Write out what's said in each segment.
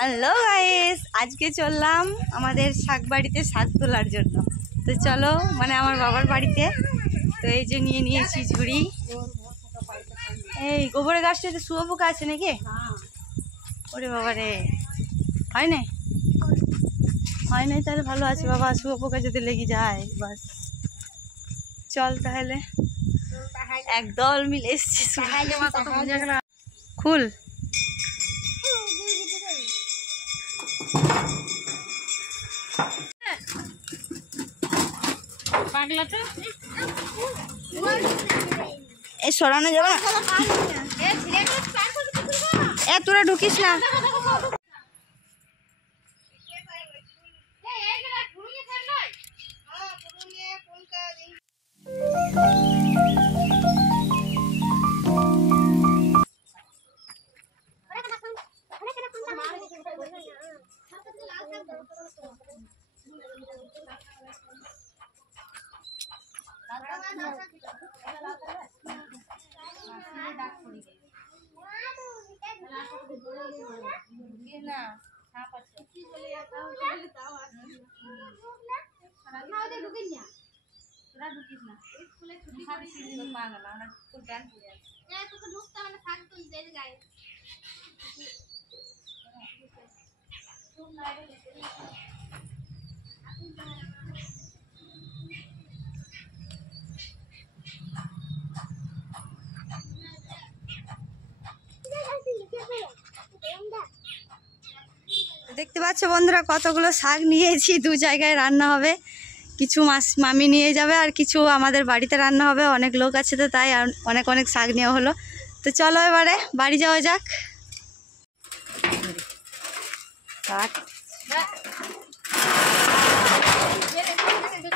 Hello guys, আজকে চললাম আমাদের শাক বাড়িতে শাক তোলার জন্য। তো চলো, মানে আমার বাবার বাড়িতে। তো এই যে নিয়ে নিয়েছি ঝুড়ি। এই গোবরের গাছটাতে শুয়োপোকা আছে নাকি? ওরে বাবা রে, হয় নাই? হয় নাই, তাহলে ভালো আছে বাবা। শুয়োপোকা যদি লেগে যায় বাস। চল তাহলে, একদল মিলে এসছি। খুল। এই সরানো যাবে না, তোরা ঢুকিস না। দেখতে পাচ্ছ বন্ধুরা, কতগুলো শাক নিয়েছি। দু জায়গায় রান্না হবে, কিছু মামি নিয়ে যাবে আর কিছু আমাদের বাড়িতে রান্না হবে। অনেক লোক আছে তো তাই অনেক অনেক শাক নেওয়া হলো। তো চলো এবারে বাড়ি যাওয়া যাক।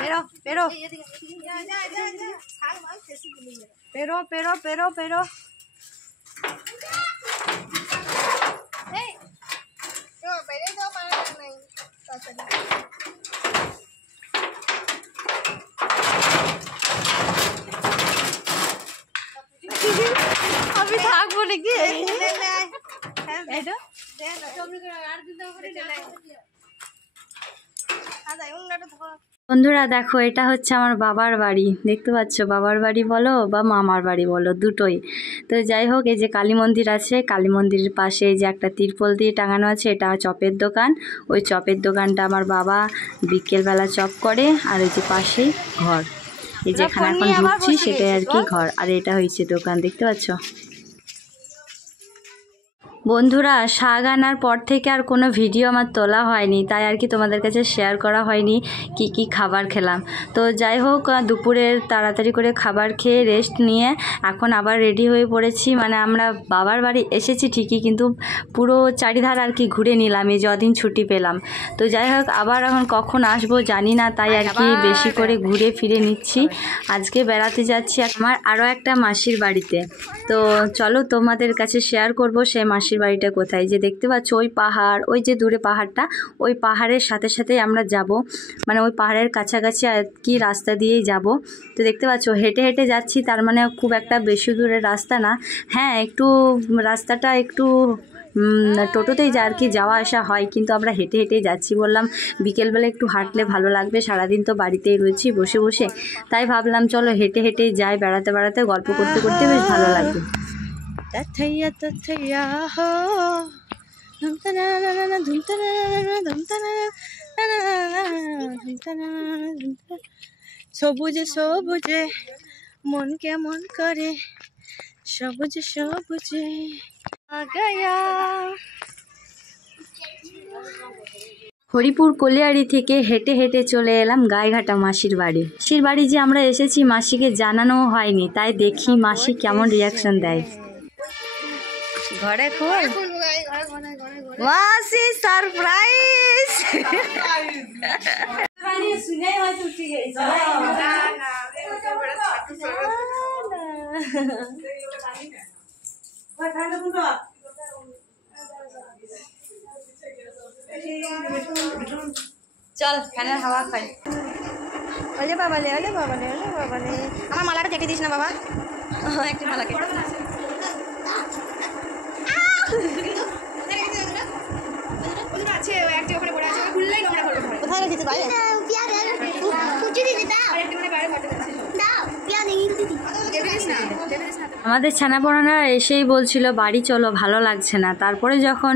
পেরো পেরো পেরো পেরো পেরো পেরো। আমি থাকবো নাকি? বন্ধুরা দেখো, এটা হচ্ছে আমার বাবার বাড়ি। দেখতে পাচ্ছ, বাবার বাড়ি বলো বা মামার বাড়ি বলো, দুটোই। তো যাই হোক, এই যে কালী মন্দির আছে, কালী মন্দিরের পাশে এই যে একটা তিরপল দিয়ে টাঙানো আছে, এটা চপের দোকান। ওই চপের দোকানটা আমার বাবা বিকেলবেলা চপ করে। আর এই যে পাশেই ঘর, এই যেখানে এখন ঢুকছি সেটাই আর কি ঘর। আর এটা হয়েছে দোকান, দেখতে পাচ্ছ বন্ধুরা। শাক আনার পর থেকে আর কোনো ভিডিও আমার তোলা হয়নি, তাই আর কি তোমাদের কাছে শেয়ার করা হয়নি কি কি খাবার খেলাম। তো যাই হোক, দুপুরের তাড়াতাড়ি করে খাবার খেয়ে রেস্ট নিয়ে এখন আবার রেডি হয়ে পড়েছি। মানে আমরা বাবার বাড়ি এসেছি ঠিকই, কিন্তু পুরো চারিধার আর কি ঘুরে নিলাম এই যদিন ছুটি পেলাম। তো যাই হোক, আবার এখন কখন আসবো জানি না, তাই আর কি বেশি করে ঘুরে ফিরে নিচ্ছি। আজকে বেড়াতে যাচ্ছি আমার আরও একটা মাসির বাড়িতে। তো চলো তোমাদের কাছে শেয়ার করব সেই মাসির বাড়িটা কোথায়। যে দেখতে পাচ্ছ ওই পাহাড়, ওই যে দূরে পাহাড়টা, ওই পাহাড়ের সাথে সাথেই আমরা যাব। মানে ওই পাহাড়ের কাছাকাছি আর কি রাস্তা দিয়েই যাব। তো দেখতে পাচ্ছ হেঁটে হেঁটে যাচ্ছি, তার মানে খুব একটা বেশি দূরের রাস্তা না। হ্যাঁ, একটু রাস্তাটা একটু টোটোতেই যা আর কি যাওয়া আসা হয়, কিন্তু আমরা হেঁটে হেঁটেই যাচ্ছি। বললাম বিকেলবেলা একটু হাঁটলে ভালো লাগবে, সারাদিন তো বাড়িতেই রয়েছি বসে বসে, তাই ভাবলাম চলো হেঁটে হেঁটেই যাই। বেড়াতে বেড়াতে গল্প করতে করতে বেশ ভালো লাগবে। তথৈয়া তথৈয়া হো ধুমতানা না ধুমতানা ধুমতানা ধুমতানা। সবুজে সবুজে মন কেমন করে, সবুজে সবুজে আগায়া। হরিপুর কলিয়ারি থেকে হেঁটে হেঁটে চলে এলাম গাইঘাটা মাসির বাড়ি। মাসির বাড়ি যে আমরা এসেছি মাসিকে জানানো হয়নি, তাই দেখি মাসি কেমন রিয়াকশন দেয়। ঘরে খোল মাসি, সারপ্রাইজ। চল ফ্যানের হাওয়া খাই। ওলে বাবালে, ওলে বাবালে, ওলে বাবালে। আমার মালাটা কেটে দিস না বাবা, একটু মালা কেটে। কোথায় রেখেছে বাইরে আমাদের ছানাপোনারা এসেই বলছিল বাড়ি চলো, ভালো লাগছে না। তারপরে যখন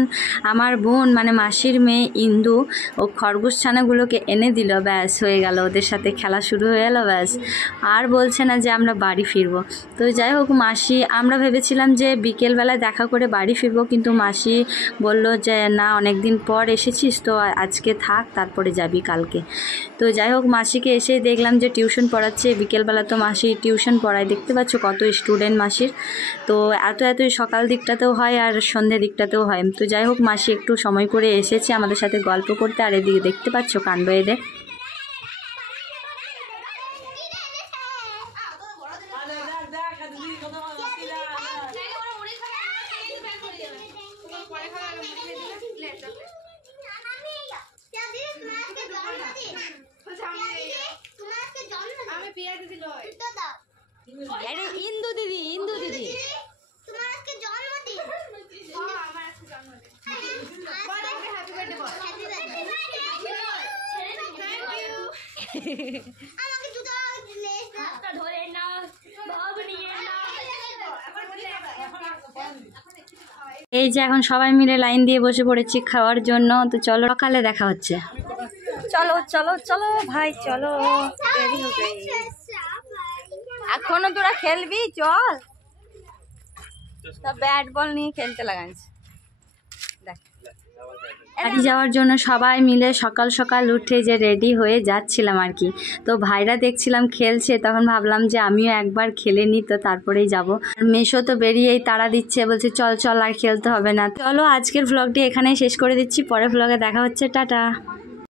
আমার বোন মানে মাসির মেয়ে ইন্দু ও খরগোশ ছানাগুলোকে এনে দিল, ব্যাস হয়ে গেল, ওদের সাথে খেলা শুরু হয়ে গেল, ব্যাস আর বলছে না যে আমরা বাড়ি ফিরবো। তো যাই হোক মাসি, আমরা ভেবেছিলাম যে বিকেলবেলা দেখা করে বাড়ি ফিরবো, কিন্তু মাসি বলল যে না, অনেক দিন পর এসেছিস তো আজকে থাক, তারপরে যাবি কালকে। তো যাই হোক মাসিকে এসেই দেখলাম যে টিউশন পড়াচ্ছে। বিকেলবেলা তো মাসি টিউশন পড়ায়, দেখতে পাচ্ছ কত স্টুডেন্ট মাসির। তো এত সকাল দিকটাতেও হয় আর সন্ধ্যে দিকটাতেও হয়। তো যাই হোক মাসি একটু সময় করে এসেছে আমাদের সাথে গল্প করতে। আর এদিকে দেখতে পাচ্ছ কাণ্ড এদের। ইন্দু দিদি, ইন্দু দিদি এই যে এখন সবাই মিলে লাইন দিয়ে বসে পড়েছি খাওয়ার জন্য। তো চলো সকালে দেখা হচ্ছে। চলো চলো চলো ভাই চলো, দেরি হয়ে গেছে এখনো তোরা খেলবি, চল। তা ব্যাট বল নিয়ে খেলতে লাগাইছে। বাড়ি যাওয়ার জন্য সবাই মিলে সকাল সকাল উঠে যে রেডি হয়ে যাচ্ছিলাম আর কি। তো ভাইরা দেখছিলাম খেলছে, তখন ভাবলাম যে আমিও একবার খেলে নিই, তো তারপরেই যাব। আর মেশো তো বেরিয়েই তাড়া দিচ্ছে, বলছে চল চল আর খেলতে হবে না। চলো আজকের ভ্লগটি এখানেই শেষ করে দিচ্ছি, পরের ভ্লগে দেখা হচ্ছে, টাটা।